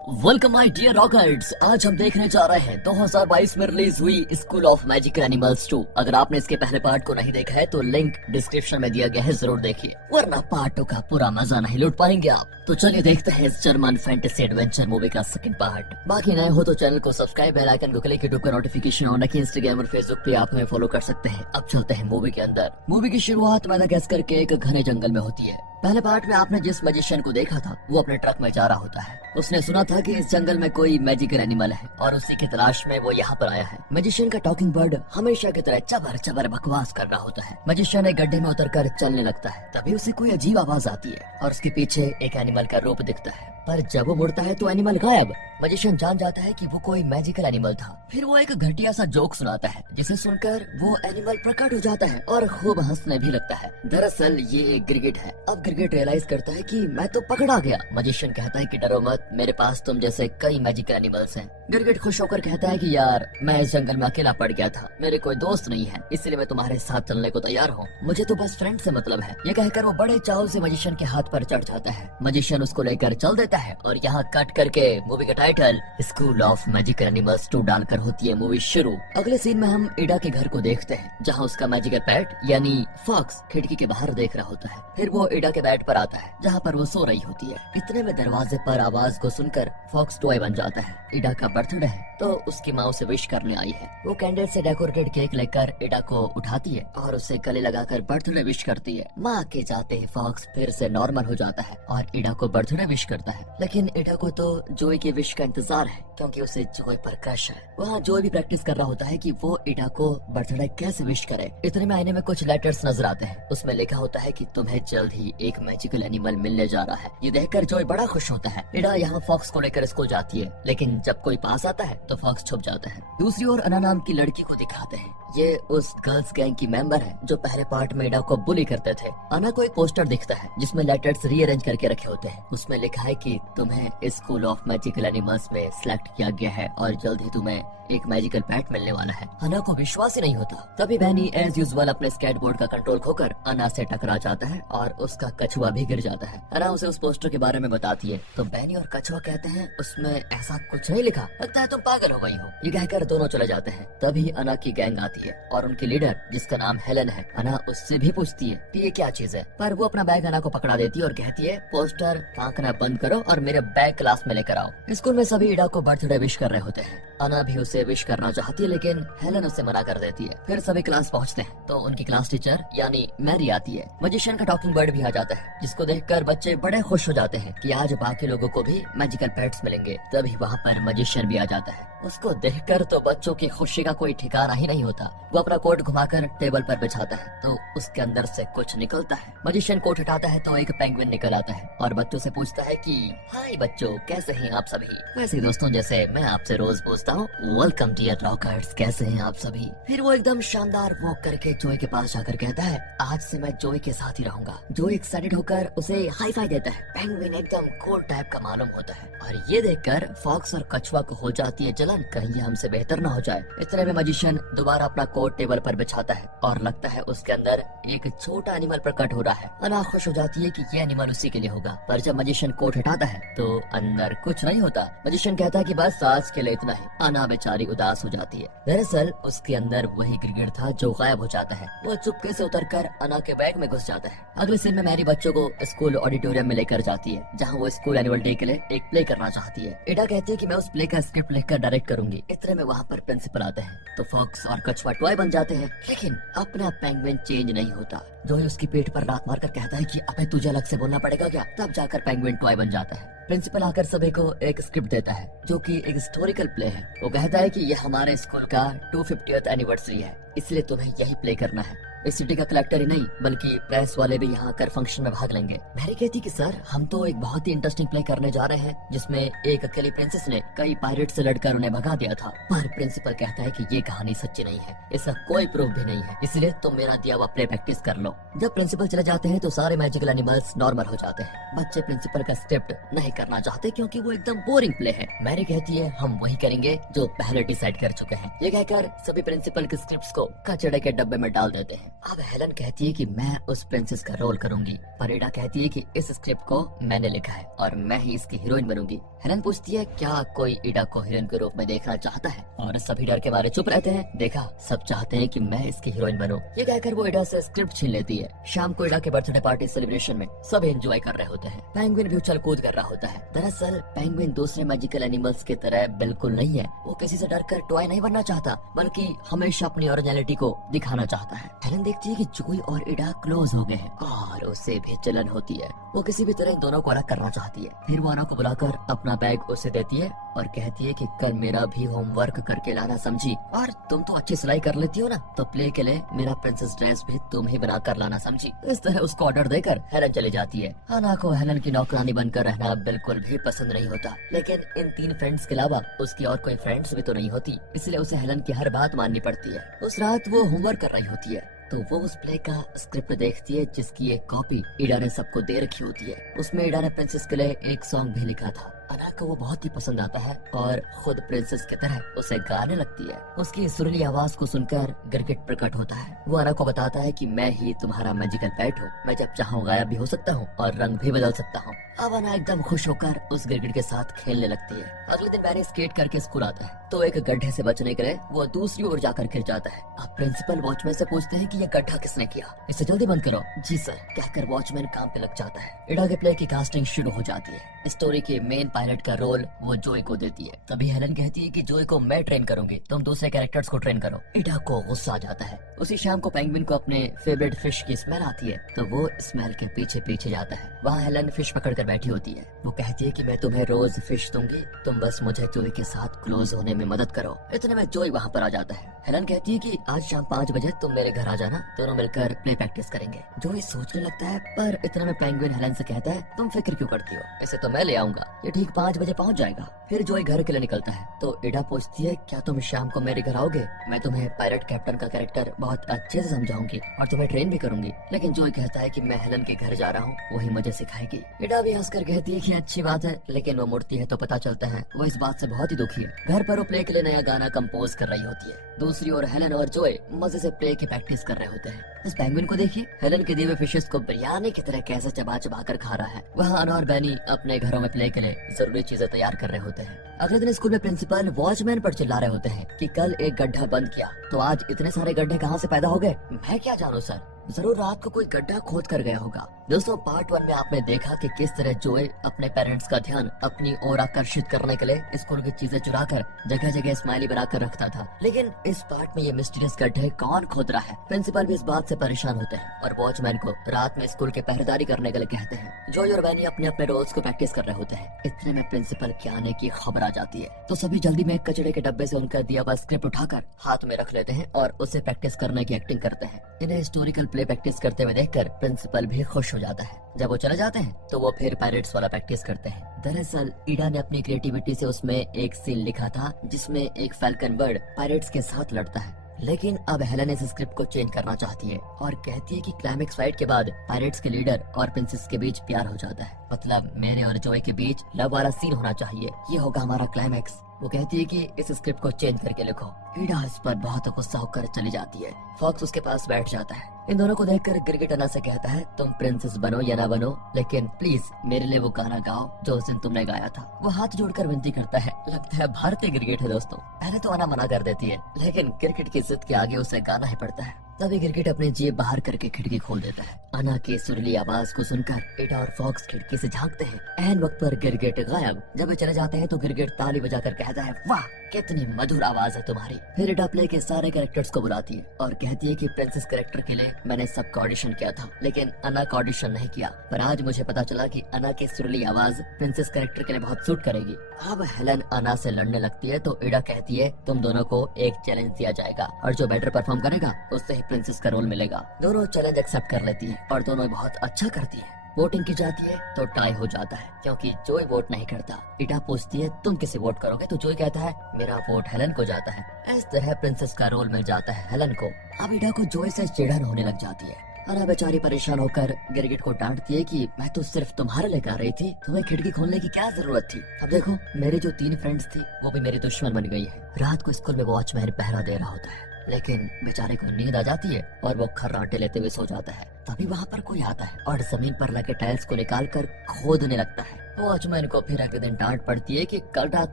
Welcome my dear rockers. आज हम देखने जा रहे हैं 2022 में रिलीज हुई स्कूल ऑफ मैजिकल एनिमल्स 2। अगर आपने इसके पहले पार्ट को नहीं देखा है तो लिंक डिस्क्रिप्शन में दिया गया है, जरूर देखिए, वरना पार्ट 2 का पूरा मजा नहीं लूट पाएंगे आप। तो चलिए देखते हैं इस जर्मन फैंटेसी एडवेंचर मूवी का सेकंड पार्ट। बाकी नए हो तो चैनल को सब्सक्राइब, बेल आइकन को क्लिक, यूट्यूब का नोटिफिकेशन ऑन रखिए, इंस्टाग्राम और फेसबुक पे आप हमें फॉलो कर सकते हैं। अब चलते हैं मूवी के अंदर। मूवी की शुरुआत मैंने गैस करके एक घने जंगल में होती है। पहले पार्ट में आपने जिस मैजिशियन को देखा था वो अपने ट्रक में जा रहा होता है। उसने सुना था कि इस जंगल में कोई मैजिकल एनिमल है और उसी की तलाश में वो यहाँ पर आया है। मैजिशियन का टॉकिंग बर्ड हमेशा की तरह चबर चबर बकवास कर रहा होता है। मैजिशियन एक गड्ढे में उतरकर चलने लगता है, तभी उसे कोई अजीब आवाज आती है और उसके पीछे एक एनिमल का रूप दिखता है, पर जब वो मुड़ता है तो एनिमल गायब। मैजिशियन जान जाता है कि वो कोई मैजिकल एनिमल था। फिर वो एक घटिया सा जोक सुनाता है जिसे सुनकर वो एनिमल प्रकट हो जाता है और खूब हंसने भी लगता है। दरअसल ये एक गिरगिट है। अब गिरगिट रियलाइज करता है कि मैं तो पकड़ा गया। मैजिशियन कहता है कि डरो मत, मेरे पास तुम जैसे कई मैजिकल एनिमल्स हैं। गिरगिट खुश होकर कहता है कि यार मैं इस जंगल में अकेला पड़ गया था, मेरे कोई दोस्त नहीं है, इसलिए मैं तुम्हारे साथ चलने को तैयार हूँ, मुझे तो बस फ्रेंड से मतलब है। ये कहकर वो बड़े चाव से मैजिशियन के हाथ पर चढ़ जाता है। मैजिशियन उसको लेकर चल देता है और यहाँ कट करके मूवी का title school of magical animals 2 डालकर होती है मूवी शुरू। अगले सीन में हम इडा के घर को देखते हैं जहाँ उसका मैजिकल पेट यानी फॉक्स खिड़की के बाहर देख रहा होता है। फिर वो इडा के बेड पर आता है जहाँ पर वो सो रही होती है। इतने में दरवाजे पर आवाज को सुनकर फॉक्स टॉय बन जाता है। इडा का बर्थडे है तो उसकी माँ उसे विश करने आई है। वो कैंडल से डेकोरेटेड केक लेकर इडा को उठाती है और उसे गले लगाकर बर्थडे विश करती है। माँ के जाते ही फॉक्स फिर से नॉर्मल हो जाता है और इडा को बर्थडे विश करता है। लेकिन इडा को तो जोई की विश का इंतजार है क्योंकि उसे जोई पर क्रश है। वहाँ जोई भी प्रैक्टिस कर रहा होता है कि वो इडा को बर्थडे कैसे विश करे। इतने में आईने में कुछ लेटर्स नजर आते हैं। उसमें लिखा होता है कि तुम्हें जल्द ही एक मैजिकल एनिमल मिलने जा रहा है। ये देखकर जोई बड़ा खुश होता है। इडा यहाँ फॉक्स को लेकर स्कूल जाती है, लेकिन जब कोई पास आता है तो फॉक्स छुप जाता है। दूसरी ओर अना नाम की लड़की को दिखाते हैं। ये उस गर्ल्स गैंग की मेंबर है जो पहले पार्ट में इडा को बुली करते थे। अना को एक पोस्टर दिखता है जिसमें लेटर्स रीअरेंज करके रखे होते हैं। उसमें लिखा है कि तुम्हें स्कूल ऑफ मैजिकल एनिमल्स में सिलेक्ट किया गया है और जल्द ही तुम्हें एक मैजिकल पैट मिलने वाला है। अना को विश्वास ही नहीं होता। तभी बैनी एज यूजुअल अपने स्केटबोर्ड का कंट्रोल खोकर अना से टकरा जाता है और उसका कछुआ भी गिर जाता है। अना उसे उस पोस्टर के बारे में बताती है तो बैनी और कछुआ कहते हैं उसमें ऐसा कुछ नहीं लिखा, लगता है तुम पागल हो गई हो। ये कहकर दोनों चले जाते हैं। तभी अना की गैंग आती है और उनकी लीडर जिसका नाम हेलन है। अना उससे भी पूछती है कि ये क्या चीज है, पर वो अपना बैग अना को पकड़ा देती है और कहती है पोस्टर फेंकना बंद करो और मेरे बैग क्लास में लेकर आओ। स्कूल में सभी इडा को बर्थडे विश कर रहे होते हैं। अना भी उसे विश करना चाहती है लेकिन हेलन उसे मना कर देती है। फिर सभी क्लास पहुंचते हैं तो उनकी क्लास टीचर यानी मैरी आती है। मैजिशियन का टॉकिंग बर्ड भी आ जाता है जिसको देखकर बच्चे बड़े खुश हो जाते हैं कि आज बाकी लोगों को भी मैजिकल पेट्स मिलेंगे। तभी वहाँ पर मैजिशियन भी आ जाता है। उसको देखकर तो बच्चों की खुशी का कोई ठिकाना ही नहीं होता। वो अपना कोट घुमाकर टेबल पर बिछाता है तो उसके अंदर से कुछ निकलता है। मैजिशियन कोट हटाता है तो एक पेंगुइन निकल आता है और बच्चों से पूछता है कि हाय बच्चों, कैसे हैं आप सभी। वैसे दोस्तों जैसे मैं आपसे रोज पूछता हूँ, वेलकम डियर रॉकर्स, कैसे हैं आप सभी। फिर वो एकदम शानदार वॉक करके जोई के पास जाकर कहता है आज से मैं जोई के साथ ही रहूंगा। जोई एक्साइटेड होकर उसे हाई फाई देता है। पेंगुइन एकदम कूल टाइप का मालूम होता है और ये देखकर फॉक्स और कछुआ को हो जाती है जलन, कहीं ये हमसे बेहतर ना हो जाए। इतने में मैजिशियन दोबारा अपना कोट टेबल पर बिछाता है और लगता है उसके अंदर एक छोटा एनिमल प्रकट हो रहा है। अना खुश हो जाती है कि ये एनिमल उसी के लिए होगा, पर जब मैजिशियन कोट हटाता है तो अंदर कुछ नहीं होता। मैजिशियन कहता है कि बस आज के लिए इतना ही। अना बेचारी उदास हो जाती है। दरअसल उसके अंदर वही गिरगिट था जो गायब हो जाता है। वो चुपके से उतरकर अना के बैग में घुस जाता है। अगले सीन में मैरी बच्चों को स्कूल ऑडिटोरियम में लेकर जाती है जहाँ वो स्कूल एनुअल डे के लिए एक प्ले करना चाहती है। इडा कहती है कि मैं उस प्ले का स्क्रिप्ट लिखकर डायरेक्ट करूंगी। इतने में वहाँ पर प्रिंसिपल आते हैं तो फॉक्स और कछुआ टॉय बन जाते हैं, लेकिन अपना पेंगुइन चेंज नहीं होता। जोई उसकी पेट पर लात मारकर कहता है कि अबे तुझे अलग से बोलना पड़ेगा क्या। तब जाकर पेंगुइन टॉय बन जाता है। प्रिंसिपल आकर सभी को एक स्क्रिप्ट देता है जो कि एक हिस्टोरिकल प्ले है। वो कहता है कि यह हमारे स्कूल का 250th एनिवर्सरी है, इसलिए तुम्हें यही प्ले करना है। इस सिटी का कलेक्टर ही नहीं बल्कि प्रेस वाले भी यहाँ आकर फंक्शन में भाग लेंगे। मैरी कहती कि सर हम तो एक बहुत ही इंटरेस्टिंग प्ले करने जा रहे हैं जिसमें एक अकेली प्रिंसेस ने कई पायरेट से लड़कर उन्हें भगा दिया था। पर प्रिंसिपल कहता है कि ये कहानी सच्ची नहीं है, इसका कोई प्रूफ भी नहीं है, इसलिए तुम मेरा दिया हुआ प्ले प्रैक्टिस कर लो। जब प्रिंसिपल चले जाते हैं तो सारे मैजिकल एनिमल्स नॉर्मल हो जाते हैं। बच्चे प्रिंसिपल का स्क्रिप्ट नहीं करना चाहते क्योंकि वो एकदम बोरिंग प्ले है। मैरी कहती है हम वही करेंगे जो पहले डिसाइड कर चुके हैं। ये कहकर सभी प्रिंसिपल के स्क्रिप्ट्स को कचड़े के डब्बे में डाल देते हैं। अब हेलन कहती है कि मैं उस प्रिंसेस का रोल करूंगी, पर इडा कहती है कि इस स्क्रिप्ट को मैंने लिखा है और मैं ही इसकी हीरोइन बनूंगी। हेलन पूछती है क्या कोई इडा को हीरोइन के रूप में देखना चाहता है, और सभी डर के मारे चुप रहते हैं। देखा, सब चाहते हैं कि मैं इसकी हीरोइन बनूं। ये कहकर वो इडा से स्क्रिप्ट छीन लेती है। शाम को इडा के बर्थडे पार्टी सेलिब्रेशन में सब एंजॉय कर रहे होते हैं। पेंगुइन भी उछल कूद कर रहा होता है। दरअसल पेंगुइन दूसरे मैजिकल एनिमल्स की तरह बिल्कुल नहीं है। वो किसी से डरकर टॉय नहीं बनना चाहता, बल्कि हमेशा अपनी ओरिजिनलिटी को दिखाना चाहता है। हेलन देखती है कि जोई और इडा क्लोज हो गए हैं और उसे भी जलन होती है। वो किसी भी तरह दोनों को अलग करना चाहती है। फिर वो अना को बुलाकर अपना बैग उसे देती है और कहती है कि कल मेरा भी होमवर्क करके लाना, समझी? और तुम तो अच्छी सिलाई कर लेती हो ना, तो प्ले के लिए मेरा प्रिंसेस ड्रेस भी तुम ही बना कर लाना, समझी? इस तरह उसको ऑर्डर देकर हेलन चली जाती है। अना को हेलन की नौकरानी बनकर रहना बिल्कुल भी पसंद नहीं होता, लेकिन इन 3 फ्रेंड्स के अलावा उसकी और कोई फ्रेंड्स भी तो नहीं होती, इसलिए उसे हेलन की हर बात माननी पड़ती है। उस रात वो होमवर्क कर रही होती है तो वो उस प्ले का स्क्रिप्ट देखती है जिसकी एक कॉपी इडा ने सबको दे रखी होती है। उसमें इडा ने प्रिंसेस के लिए एक सॉन्ग भी लिखा था। अना को वो बहुत ही पसंद आता है और खुद प्रिंसेस की तरह उसे गाने लगती है। उसकी सुरीली आवाज को सुनकर गिरगिट प्रकट होता है। वो अना को बताता है कि मैं ही तुम्हारा मैजिकल पेट हूँ, मैं जब चाहूँ गायब भी हो सकता हूँ और रंग भी बदल सकता हूँ। अब अना एकदम खुश होकर उस गिरगिट के साथ खेलने लगती है। अगले दिन बैरी स्केट करके स्कूल आता है तो एक गड्ढे से बचने के लिए वो दूसरी ओर जाकर गिर जाता है। अब प्रिंसिपल वॉचमैन से पूछते हैं कि ये गड्ढा किसने किया, इसे जल्दी बंद करो। जी सर कहकर वॉचमैन काम पे लग जाता है। इडा के प्ले की कास्टिंग शुरू हो जाती है। स्टोरी के मेन पायलट का रोल वो जोई को देती है। तभी हेलन कहती है कि जोई को मैं ट्रेन करूंगी, तुम दूसरे कैरेक्टर्स को ट्रेन करो। इडा को गुस्सा आ जाता है। उसी शाम को पेंगुइन को अपने फेवरेट फिश की स्मेल आती है तो वो स्मेल के पीछे पीछे जाता है। वहाँ हेलन फिश पकड़ कर बैठी होती है। वो कहती है कि मैं तुम्हें रोज फिश दूंगी, तुम बस मुझे जोई के साथ क्लोज होने में मदद करो। इतने में जोई वहाँ पर आ जाता है। हेलन कहती है कि आज शाम 5 बजे तुम मेरे घर आ जाना, दोनों मिलकर प्ले प्रैक्टिस करेंगे। जोई सोचने लगता है, पर इतने में पेंगुइन हेलन से कहता है तुम फिक्र क्यों करती हो, इसे तो मैं ले आऊंगा, ये ठीक 5 बजे पहुँच जाएगा। फिर जोई घर के लिए निकलता है तो इडा पूछती है क्या तुम शाम को मेरे घर आओगे, मैं तुम्हें पायलट कैप्टन का कैरेक्टर बहुत अच्छे से समझाऊंगी और तुम्हें ट्रेन भी करूंगी। लेकिन जोई कहता है कि मैं हेलन के घर जा रहा हूँ, वही मुझे सिखाएगी। इडा भी हंसकर कहती है कि अच्छी बात है, लेकिन वो मुड़ती है तो पता चलता है वो इस बात से बहुत ही दुखी है। घर पर वो प्ले के लिए नया गाना कंपोज कर रही होती है। दूसरी ओर हेलन और जोई मजे से प्ले की प्रैक्टिस कर रहे होते हैं। इस पेंगुइन को देखिए, हेलन के दिए हुए फिशेस को बिरयानी की तरह कैसे चबा चबा कर खा रहा है। वहाँ अना और बैनी अपने घरों में प्ले के लिए जरूरी चीजें तैयार कर रहे होते हैं। अगले दिन स्कूल में प्रिंसिपल वॉचमैन पर चिल्ला रहे होते हैं कि कल एक गड्ढा बंद किया तो आज इतने सारे गड्ढे कहाँ से पैदा हो गए। मैं क्या जानूं सर, जरूर रात को कोई गड्ढा खोद कर गया होगा। दोस्तों पार्ट 1 में आपने देखा कि किस तरह जोए अपने पेरेंट्स का ध्यान अपनी ओर आकर्षित करने के लिए स्कूल की चीजें चुरा कर जगह जगह स्माइली बनाकर रखता था। लेकिन इस पार्ट में ये मिस्टीरियस गड्ढे कौन खोद रहा है। प्रिंसिपल भी इस बात से परेशान होते हैं और वॉचमैन को रात में स्कूल के पहरेदारी करने के लिए कहते हैं। जोई और बैनी अपने अपने रोल्स को प्रैक्टिस कर रहे होते हैं। इतने में प्रिंसिपल के आने की खबर आ जाती है तो सभी जल्दी में कचड़े के डब्बे से उनका दिया हुआ स्क्रिप्ट उठाकर हाथ में रख लेते हैं और उसे प्रैक्टिस करने की एक्टिंग करते हैं। इन्हें हिस्टोरिकल प्ले प्रैक्टिस करते हुए देखकर प्रिंसिपल भी खुश हो जाता है। जब वो चले जाते हैं तो वो फिर पायरेट्स वाला प्रैक्टिस करते हैं। दरअसल इडा ने अपनी क्रिएटिविटी से उसमें एक सीन लिखा था जिसमें एक फैल्कन बर्ड पायरेट्स के साथ लड़ता है। लेकिन अब हेलन इस स्क्रिप्ट को चेंज करना चाहती है और कहती है कि क्लाइमेक्स फाइट के बाद पायरेट्स के लीडर और प्रिंसेस के बीच प्यार हो जाता है, मतलब मेरे और जोई के बीच लव वाला सीन होना चाहिए, ये होगा हमारा क्लाइमेक्स। वो कहती है कि इस स्क्रिप्ट को चेंज करके लिखो। इडा इस पर बहुत गुस्सा होकर चली जाती है। फॉक्स उसके पास बैठ जाता है। इन दोनों को देखकर गिरगिट अना से कहता है तुम प्रिंसेस बनो या ना बनो, लेकिन प्लीज मेरे लिए वो गाना गाओ जो उस दिन तुमने गाया था। वो हाथ जोड़कर विनती करता है। लगता है भारतीय गिरगिट है दोस्तों। पहले तो अना मना कर देती है, लेकिन गिरगिट की जिद के आगे उसे गाना ही पड़ता है। तभी गिरगिट अपनी जेब बाहर करके खिड़की खोल देता है। अना की सुरीली आवाज को सुनकर इडा और फॉक्स खिड़की से झांकते हैं। ऐन वक्त पर गिरगिट गायब। जब वे चले जाते हैं तो गिरगिट ताली बजाकर कहता है वाह कितनी मधुर आवाज है तुम्हारी। फिर इडा प्ले के सारे कैरेक्टर्स को बुलाती है और कहती है कि प्रिंसेस कैरेक्टर के लिए मैंने सबका ऑडिशन किया था, लेकिन अना का ऑडिशन नहीं किया। पर आज मुझे पता चला कि अना की सुरीली आवाज प्रिंसेस कैरेक्टर के लिए बहुत सूट करेगी। अब हेलन अना से लड़ने लगती है तो इडा कहती है तुम दोनों को एक चैलेंज दिया जाएगा और जो बेटर परफॉर्म करेगा उससे ही प्रिंसेस का रोल मिलेगा। दोनों चैलेंज एक्सेप्ट कर लेती है और दोनों बहुत अच्छा करती है। वोटिंग की जाती है तो टाई हो जाता है क्योंकि जोई वोट नहीं करता। इडा पूछती है तुम किसे वोट करोगे तो जोई कहता है मेरा वोट हेलन को जाता है। इस तरह प्रिंसेस का रोल मिल जाता है हेलन को। अब इडा को जोई से चिढ़न होने लग जाती है। अना बेचारी परेशान होकर गिरगिट को डांटती है कि मैं तो सिर्फ तुम्हारे लेकर आ रही थी, तुम्हें खिड़की खोलने की क्या जरूरत थी। अब देखो मेरे जो 3 फ्रेंड्स थी वो भी मेरी दुश्मन बन गई है। रात को स्कूल में वॉचमैन पहरा दे रहा होता है। लेकिन बेचारे को नींद आ जाती है और वो खर्राटे लेते हुए सो जाता है। तभी वहाँ पर कोई आता है और जमीन पर लगे टाइल्स को निकाल कर खोदने लगता है। वॉचमैन को फिर अगले दिन डांट पड़ती है कि कल रात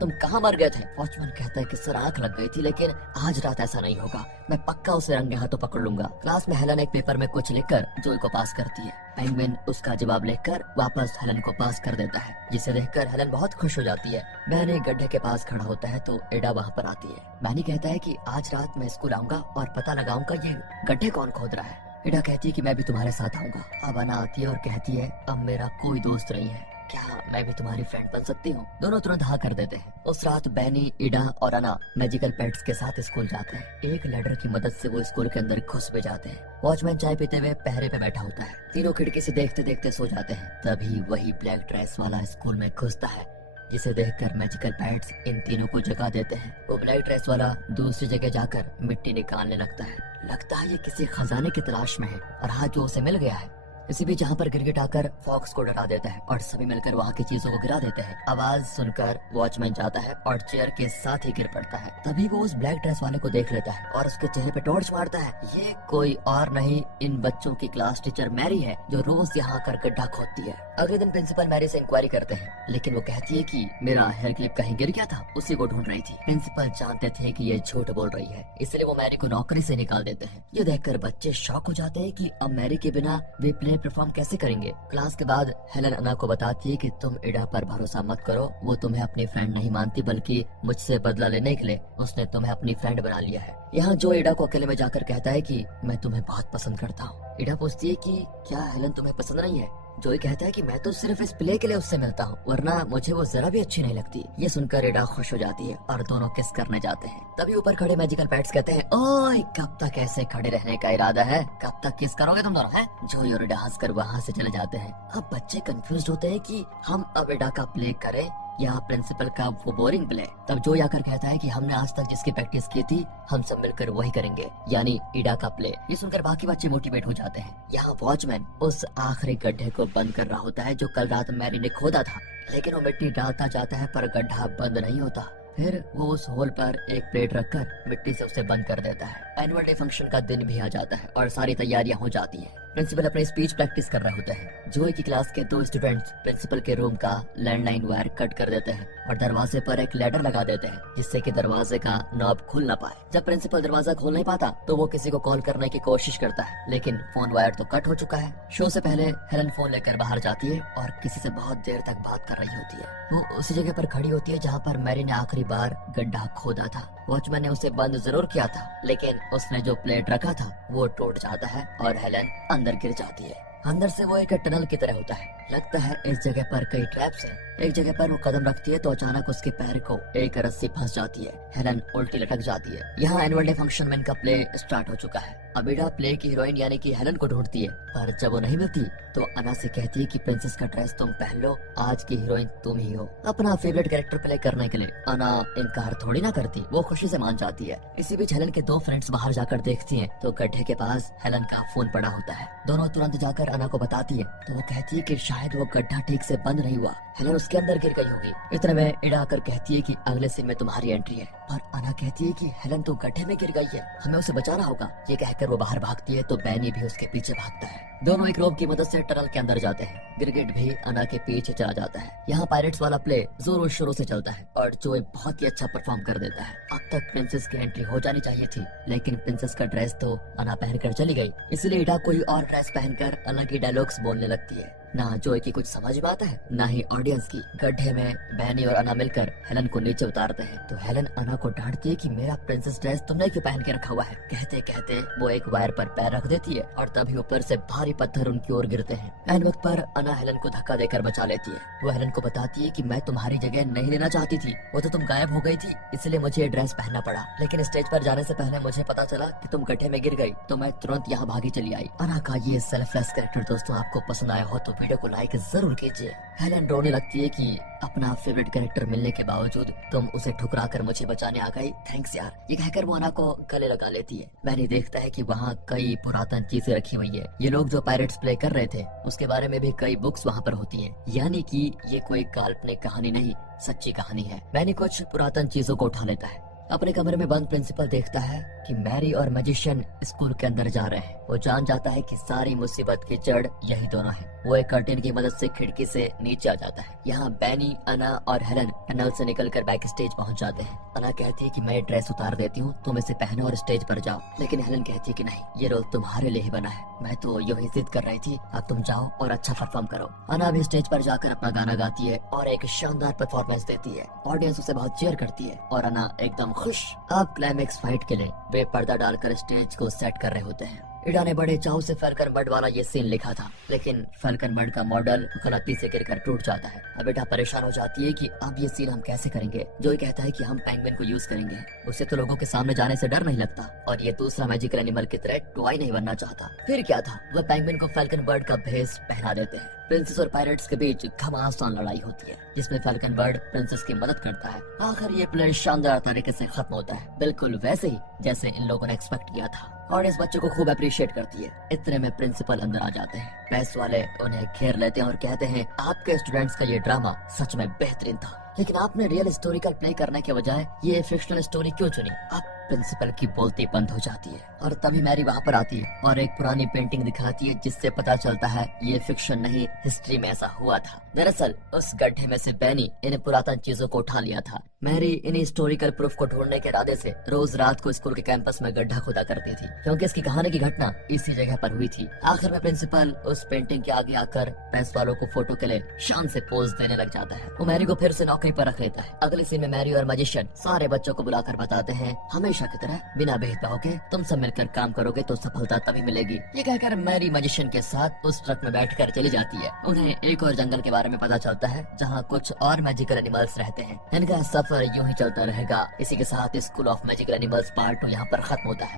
तुम कहाँ मर गए थे। वॉचमैन कहता है कि सर आंख लग गई थी, लेकिन आज रात ऐसा नहीं होगा, मैं पक्का उसे रंगे हाथों पकड़ लूंगा। क्लास में हेलन एक पेपर में कुछ लिखकर जोई को पास करती है। पेंगुइन उसका जवाब लिखकर वापस हेलन को पास कर देता है, जिसे देखकर हेलन बहुत खुश हो जाती है। बैनी गड्ढे के पास खड़ा होता है तो एडा वहाँ पर आती है। बैनी कहता है कि आज रात मैं स्कूल आऊंगा और पता लगाऊंगा ये गड्ढे कौन खोद रहा है। एडा कहती है कि मैं भी तुम्हारे साथ आऊंगा। अब अना आती है और कहती है अब मेरा कोई दोस्त नहीं है, क्या मैं भी तुम्हारी फ्रेंड बन सकती हूँ। दोनों तुरंत हाँ कर देते हैं। उस रात बैनी, इडा और अना मैजिकल पेट्स के साथ स्कूल जाते हैं। एक लैडर की मदद से वो स्कूल के अंदर घुस भी जाते हैं। वॉचमैन चाय पीते हुए पहरे पे बैठा होता है। तीनों खिड़की से देखते देखते सो जाते हैं। तभी वही ब्लैक ड्रेस वाला स्कूल में घुसता है, जिसे देखकर मैजिकल पैड्स इन तीनों को जगा देते हैं। वो ब्लैक ड्रेस वाला दूसरी जगह जाकर मिट्टी निकालने लगता है। लगता है ये किसी खजाने की तलाश में है और आज जो उसे मिल गया है। इसी बीच जहाँ पर गिरगिट आकर फॉक्स को डरा देता है और सभी मिलकर वहाँ की चीजों को गिरा देते हैं। आवाज सुनकर वॉचमैन जाता है और चेयर के साथ ही गिर पड़ता है। तभी वो उस ब्लैक ड्रेस वाले को देख लेता है और उसके चेहरे पे टॉर्च मारता है। ये कोई और नहीं, इन बच्चों की क्लास टीचर मैरी है, जो रोज यहाँ आकर गड्ढा खोदती है। अगले दिन प्रिंसिपल मैरी से इंक्वायरी करते हैं, लेकिन वो कहती है कि मेरा हेयर क्लिप कहीं गिर गया था, उसी को ढूंढ रही थी। प्रिंसिपल जानते थे कि ये झूठ बोल रही है, इसलिए वो मैरी को नौकरी से निकाल देते हैं। ये देखकर बच्चे शॉक हो जाते हैं कि अब मैरी के बिना वे प्ले परफॉर्म कैसे करेंगे। क्लास के बाद हेलन अना को बताती है कि तुम इडा पर भरोसा मत करो, वो तुम्हें अपनी फ्रेंड नहीं मानती, बल्कि मुझसे बदला लेने के लिए उसने तुम्हें अपनी फ्रेंड बना लिया है। यहाँ जो इडा को अकेले में जाकर कहता है कि मैं तुम्हें बहुत पसंद करता हूँ। इडा पूछती है कि क्या हेलन तुम्हें पसंद नहीं है। जोई कहता है कि मैं तो सिर्फ इस प्ले के लिए उससे मिलता हूँ, वरना मुझे वो जरा भी अच्छी नहीं लगती। ये सुनकर इडा खुश हो जाती है और दोनों किस करने जाते हैं। तभी ऊपर खड़े मैजिकल पैट्स कहते हैं, ओए कब तक ऐसे खड़े रहने का इरादा है, कब तक किस करोगे तुम दोनों, हैं? जोई और इडा हंसकर वहाँ से चले जाते हैं। अब बच्चे कंफ्यूज होते हैं कि हम अब इडा का प्ले करें या प्रिंसिपल का वो बोरिंग प्ले। तब जो आकर कहता है कि हमने आज तक जिसकी प्रैक्टिस की थी हम सब मिलकर वही करेंगे, यानी इडा का प्ले। ये सुनकर बाकी बच्चे मोटिवेट हो जाते हैं। यहाँ वॉचमैन उस आखिरी गड्ढे को बंद कर रहा होता है जो कल रात मैरी ने खोदा था, लेकिन वो मिट्टी डालता जाता है पर गड्ढा बंद नहीं होता। फिर वो उस होल पर एक प्लेट रखकर मिट्टी से उसे बंद कर देता है। एनुअल डे फंक्शन का दिन भी आ जाता है और सारी तैयारियां हो जाती हैं। प्रिंसिपल अपने स्पीच प्रैक्टिस कर रहे होते हैं। जोई की क्लास के 2 स्टूडेंट्स प्रिंसिपल के रूम का लैंडलाइन वायर कट कर देते हैं और दरवाजे पर एक लैडर लगा देते हैं, जिससे कि दरवाजे का नॉब खुल ना पाए। जब प्रिंसिपल दरवाजा खोल नहीं पाता तो वो किसी को कॉल करने की कोशिश करता है, लेकिन फोन वायर तो कट हो चुका है। शो से पहले हेलन फोन लेकर बाहर जाती है और किसी से बहुत देर तक बात कर रही होती है। वो उसी जगह पर खड़ी होती है जहाँ पर मैरी ने आखिरी बार गड्ढा खोदा था। वॉचमैन ने उसे बंद जरूर किया था, लेकिन उसने जो प्लेट रखा था वो टूट जाता है और हेलन अंदर गिर जाती है। अंदर से वो एक टनल की तरह होता है। लगता है इस जगह पर कई ट्रैप्स हैं। एक जगह पर वो कदम रखती है तो अचानक उसके पैर को एक रस्सी फंस जाती है। हेलन उल्टी लटक जाती है। यहाँ एनुअल डे फंक्शन में इनका प्ले स्टार्ट हो चुका है। अब इडा प्ले की हीरोइन यानी कि हेलन को ढूंढती है, पर जब वो नहीं मिलती तो अना से कहती है कि प्रिंसेस का ड्रेस तुम पहन लो, आज की हीरोइन तुम ही हो। अपना फेवरेट कैरेक्टर प्ले करने के लिए अना इनकार थोड़ी ना करती, वो खुशी से मान जाती है। इसी बीच हेलन के 2 फ्रेंड्स बाहर जाकर देखती हैं तो गड्ढे के पास हेलन का फोन पड़ा होता है। दोनों तुरंत जाकर अना को बताती है तो वो कहती है कि शायद वो गड्ढा ठीक से बंद नहीं हुआ, हेलन उसके अंदर गिर गई होगी। इतने में इडा आकर कहती है कि अगले सीन में तुम्हारी एंट्री है, पर अना कहती है कि हेलन तो गड्ढे में गिर गई है, हमें उसे बचाना होगा। ये कहकर वो बाहर भागती है तो बैनी भी उसके पीछे भागता है। दोनों एक रोप की मदद से टनल के अंदर जाते हैं। गिरगिट भी अना के पीछे चला जाता है। यहाँ पायरेट्स वाला प्ले जोरों शोरों से चलता है और जोए बहुत ही अच्छा परफॉर्म कर देता है। अब तक प्रिंसेस की एंट्री हो जानी चाहिए थी, लेकिन प्रिंसेस का ड्रेस तो अना पहनकर चली गई, इसलिए इडा कोई और ड्रेस पहनकर अना की डायलॉग्स बोलने लगती है। ना जोए की कुछ समझ में आता है, ना ही ऑडियंस की। गड्ढे में बैनी और अना मिलकर हेलन को नीचे उतारते हैं तो हेलन अना को डांटती है कि मेरा प्रिंसेस ड्रेस तुमने क्यों पहन के रखा हुआ है। कहते कहते वो एक वायर पर पैर रख देती है और तभी ऊपर से भारी पत्थर उनकी ओर गिरते हैं। एन वक्त पर अना हेलन को धक्का देकर बचा लेती है। वो हेलन को बताती है कि मैं तुम्हारी जगह नहीं लेना चाहती थी, वो तो तुम गायब हो गई थी, इसलिए मुझे ये ड्रेस पहनना पड़ा। लेकिन स्टेज पर जाने से पहले मुझे पता चला कि तुम गड्ढे में गिर गई तो मैं तुरंत यहाँ भागी चली आई। अना का ये सेल्फलेस कैरेक्टर दोस्तों आपको पसंद आया हो तो वीडियो को लाइक जरूर कीजिए। हेलन रोने लगती है कि अपना फेवरेट कैरेक्टर मिलने के बावजूद तुम उसे ठुकरा कर मुझे बचाने आ गई, थैंक्स यार। ये कहकर वो अना को गले लगा लेती है। मैंने देखता है कि वहाँ कई पुरातन चीजें रखी हुई है। ये लोग जो पायरेट्स प्ले कर रहे थे उसके बारे में भी कई बुक्स वहाँ पर होती हैं, यानी कि ये कोई काल्पनिक कहानी नहीं, सच्ची कहानी है। मैंने कुछ पुरातन चीजों को उठा लेता है। अपने कमरे में बंद प्रिंसिपल देखता है कि मैरी और मैजिशियन स्कूल के अंदर जा रहे हैं। वो जान जाता है कि सारी मुसीबत की जड़ यही दोनों है। वो एक कर्टेन की मदद से खिड़की से नीचे आ जाता है। यहाँ बैनी, अना और हेलन टनल से निकलकर बैक स्टेज पहुँच जाते हैं। अना कहती है कि मैं ड्रेस उतार देती हूँ, तुम इसे पहनो और स्टेज पर जाओ। लेकिन हेलन कहती है कि नहीं, ये रोल तुम्हारे लिए ही बना है। मैं तो यूं ही जिद कर रही थी, अब तुम जाओ और अच्छा परफॉर्म करो। अना भी स्टेज पर जाकर अपना गाना गाती है और एक शानदार परफॉर्मेंस देती है। ऑडियंस उसे बहुत चीयर करती है और अना एकदम खुश। अब क्लाइमेक्स फाइट के लिए वे पर्दा डालकर स्टेज को सेट कर रहे होते हैं। इडा ने बड़े चाव से फैल्कन बर्ड वाला ये सीन लिखा था, लेकिन फैल्कन बर्ड का मॉडल गलती से गिरकर टूट जाता है। अब इडा परेशान हो जाती है कि अब ये सीन हम कैसे करेंगे। जोई कहता है कि हम पेंगुइन को यूज करेंगे, उसे तो लोगों के सामने जाने से डर नहीं लगता और ये दूसरा मैजिकल एनिमल की तरह टॉय नहीं बनना चाहता। फिर क्या था, वह पेंगुइन को फैल्कन बर्ड का भेष पहना देते हैं। प्रिंसेस और पायरेट्स के बीच घमासान लड़ाई होती है, जिसमें फैल्कन बर्ड प्रिंसेस की मदद करता है। आखिर ये प्ले शानदार तरीके से खत्म होता है, बिल्कुल वैसे ही जैसे इन लोगों ने एक्सपेक्ट किया था। और इस बच्चों को खूब अप्रिशिएट करती है। इतने में प्रिंसिपल अंदर आ जाते हैं। प्रेस वाले उन्हें घेर लेते हैं और कहते हैं, आपके स्टूडेंट्स का ये ड्रामा सच में बेहतरीन था, लेकिन आपने रियल स्टोरी का प्ले करने के बजाय ये फिक्शनल स्टोरी क्यों चुनी। अब प्रिंसिपल की बोलती बंद हो जाती है और तभी मैरी वहाँ पर आती है और एक पुरानी पेंटिंग दिखाती है, जिससे पता चलता है ये फिक्शन नहीं, हिस्ट्री में ऐसा हुआ था। दरअसल उस गड्ढे में से बैनी इन पुरातन चीजों को उठा लिया था। मैरी इन हिस्टोरिकल प्रूफ को ढूंढने के इरादे से रोज रात को स्कूल के कैंपस में गड्ढा खोदा करती थी, क्योंकि इसकी कहानी की घटना इसी जगह पर हुई थी। आखिर में प्रिंसिपल उस पेंटिंग के आगे आकर प्रेस वालों को फोटो के लिए शान से पोज देने लग जाता है। वो मैरी को फिर से नौकरी पर रख लेता है। अगले सीन में मैरी और मैजिशियन सारे बच्चों को बुलाकर बताते हैं, हमेशा की तरह बिना भेदभाव के तुम सब मिलकर काम करोगे तो सफलता तभी मिलेगी। ये कहकर मैरी मैजिशियन के साथ उस ट्रक में बैठकर चली जाती है। उन्हें एक और जंगल के बारे में पता चलता है, जहाँ कुछ और मैजिकल एनिमल्स रहते हैं। इनका सफर यूं ही चलता रहेगा। इसी के साथ school of magical animals part 2 यहाँ पर खत्म होता है।